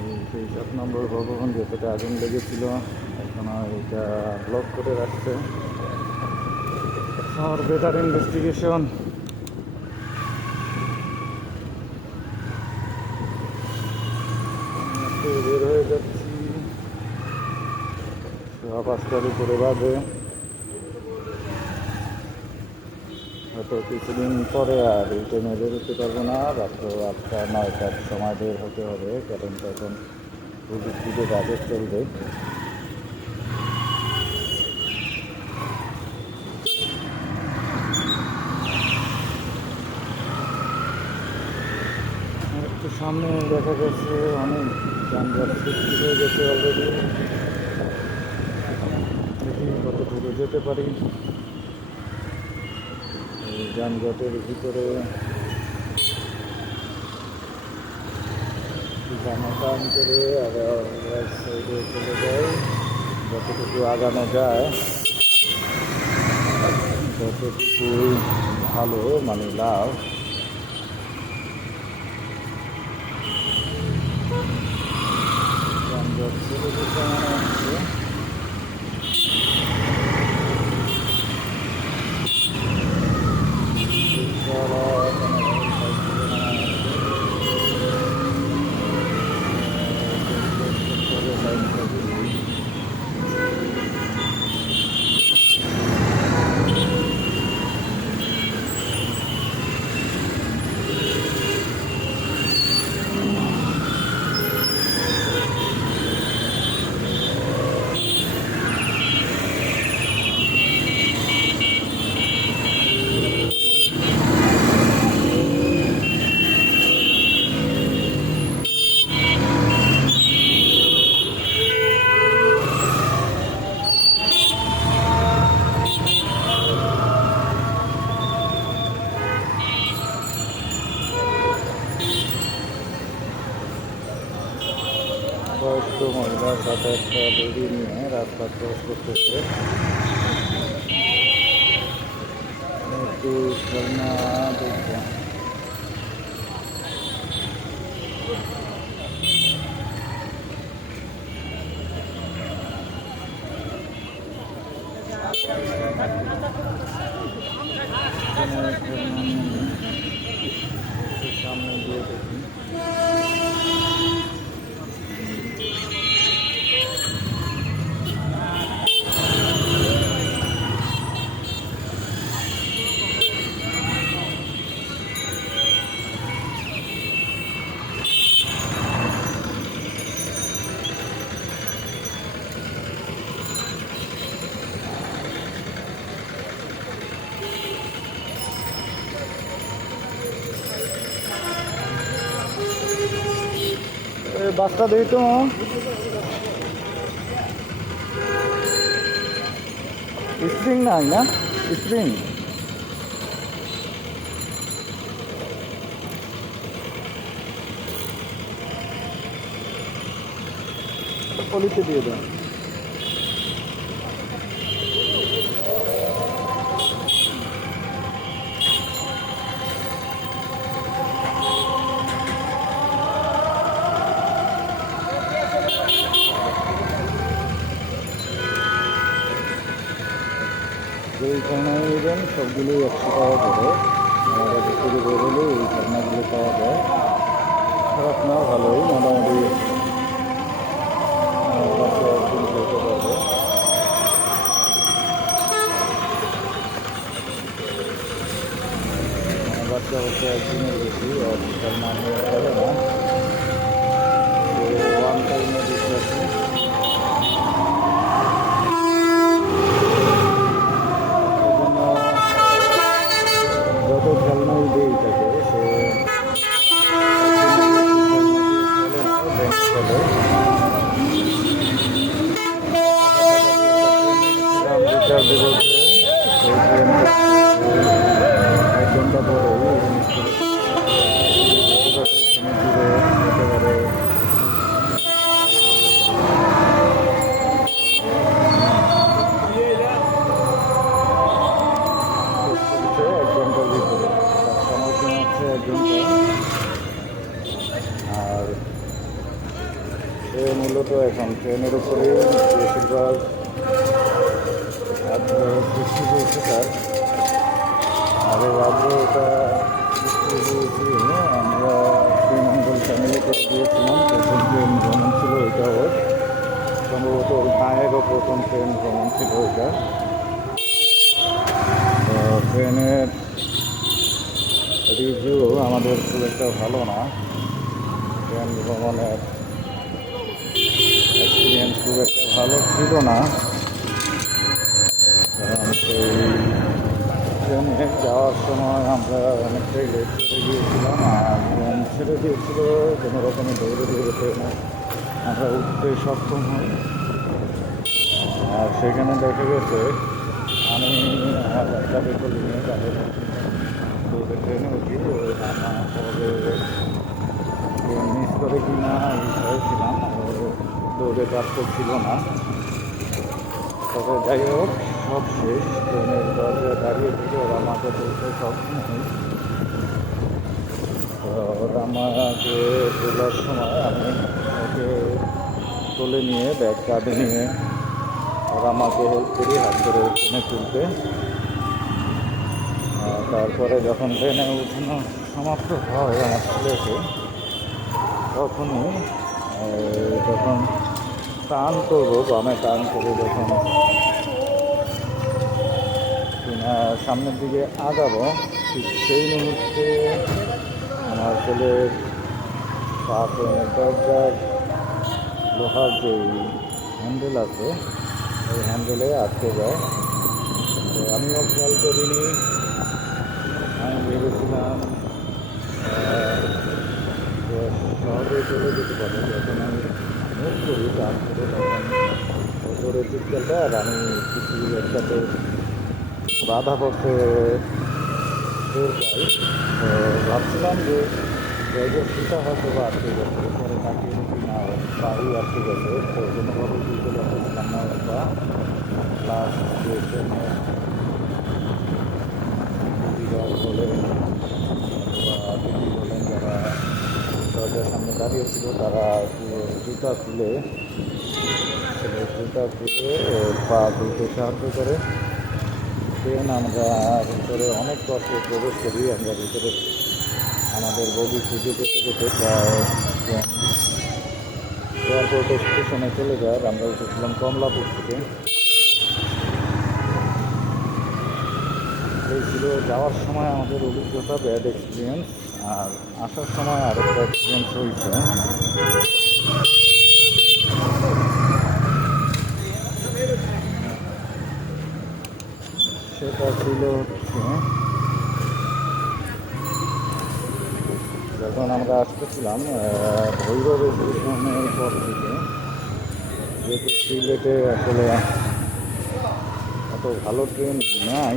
এই সেই সাত নম্বর ভবন যেটাতে আগুন লেগেছিল এখন এটা ব্লক করে রাখছে ফর বেটার ইনভেস্টিগেশন বের হয়ে যাচ্ছি। সোয়া পাঁচটার উপরে বাজে হয়তো কিছুদিন পরে আর এই টাইমে বেরোতে পারব না। রাত্র আটটা, নয়টার সময় বের হতে হবে, কারণ তখন প্রযুক্তিতে কাজে চলবে সামনে দেখা যাচ্ছে অনেক যানজট সৃষ্টি হয়ে গেছে অলরেডি কত দূরে যেতে পারি। যানজটের ভিতরে টান করে আবার রাইট সাইডে চলে যায়। যতটুকু আগানো যায়, ততটুকুই ভালো মানে লাভ। রাস্তা ক্রস করতেছে একটু। একটু সামনে গিয়ে দেখি দিই তো। স্প্রিং নাই না? স্প্রিং। পলিতে দিয়ে দেন নেবেন সবগুলোই একশো টাকা করে আমাদের বিক্রি বেরোলে এই খেলনাগুলো পাওয়া যায়। খারাপ না, ভালোই, মোটামুটি বাচ্চা হচ্ছে একদিনের বেশি, আর নিয়ে ওয়ান দিতে আছে সেজন্য যত খেলনাই দিই তাকে সে এক ঘণ্টা পরে যেতে পারে আর সে মূলত এখন ট্রেনের উপরেই বেশিরভাগ আগ্রহ সৃষ্টি হয়েছে তার। আর এই আগ্রহটা সৃষ্টি হয়েছে আমরা শ্রীমঙ্গল ফ্যামিলি করে গিয়েছিলাম প্রথম ট্রেন ভ্রমণ ছিল এটা ওর। সম্ভবত ওর মায়েরও প্রথম ট্রেন ভ্রমণ ছিল ওইটা। তো ট্রেনের রিভিউ আমাদের খুব একটা ভালো না। ট্রেন ভ্রমণের এক্সপিরিয়েন্স খুব একটা ভালো ছিল না। কারণ সেই ট্রেনে যাওয়ার সময় আমরা অনেকটাই লেট করে গিয়েছিলাম আর ট্রেন ছেড়ে দিয়েছিল, কোনো রকমের দৌড়ে দৌড়ে ট্রেনে আমরা উঠতে সক্ষম হই। আর সেখানে দেখা গেছে, আমি আমার বাচ্চাকে তুলে নিয়ে তাদের দৌড়ে ট্রেনে উঠি। আমার মিস করে কি না এই ভয়ে দৌড়ে প্রাপ্ত ছিল না। তবে যাই হোক, সব শেষ। ট্রেনের দরজায় দাঁড়িয়ে থেকে ওরা আমাকে তুলতে সক্ষম হই তো ওরা আমাকে তোলার সময় আমি ওকে তুলে নিয়ে, ব্যাগ কাঁধে নিয়ে ওরা আমাকে হেল্প করি হাত ধরে ট্রেনে তুলতে। তারপরে যখন ট্রেনে উঠানো সমাপ্ত হয় আমার ছেলেকে, তখনই যখন টান করব, বামে টান করে যখন সামনের দিকে আগাবো, ঠিক সেই মুহূর্তে আমার ছেলের দরজার লোহার যে হ্যান্ডেল আছে, ওই হ্যান্ডেলে আটকে যায়। তো আমিও খেয়াল করিনি, আমি ভেবেছিলাম সহজেই চলে যেতে পারে, যখন আমি মুখ করি তারপরে তখন চিৎকারটা আর আমি কিছু একসাথে বাধা পড়তে টের পাই তো ভাবছিলাম যে জায়গার সুতা হয়তো বা আটকে গেছে পরে দেখি না পাই আটকে গেছে তো কোনোভাবে তুলতে পারতেছিলাম না বা প্লাস বলেন বা বলেন যারা দরজার সামনে দাঁড়িয়ে ছিল তারা জুতা খুলে ছেলের জুতা খুলে ওর পা তুলতে সাহায্য করে। ট্রেন আমরা ভিতরে অনেক কষ্টে প্রবেশ করি, আমরা ভিতরে আমাদের বগি খুঁজে পেতে পেতে এয়ারপোর্ট স্টেশনে চলে যায়। আমরা উঠেছিলাম কমলাপুর থেকে। এই ছিল যাওয়ার সময় আমাদের অভিজ্ঞতা, ব্যাড এক্সপিরিয়েন্স। আর আসার সময় আরেকটা এক্সপিরিয়েন্স হয়েছে সেটা ছিল হচ্ছে, যখন আমরা আসতেছিলাম ভৈরব স্টেশনের পর থেকে, যেহেতু সিলেটে আসলে অত ভালো ট্রেন নাই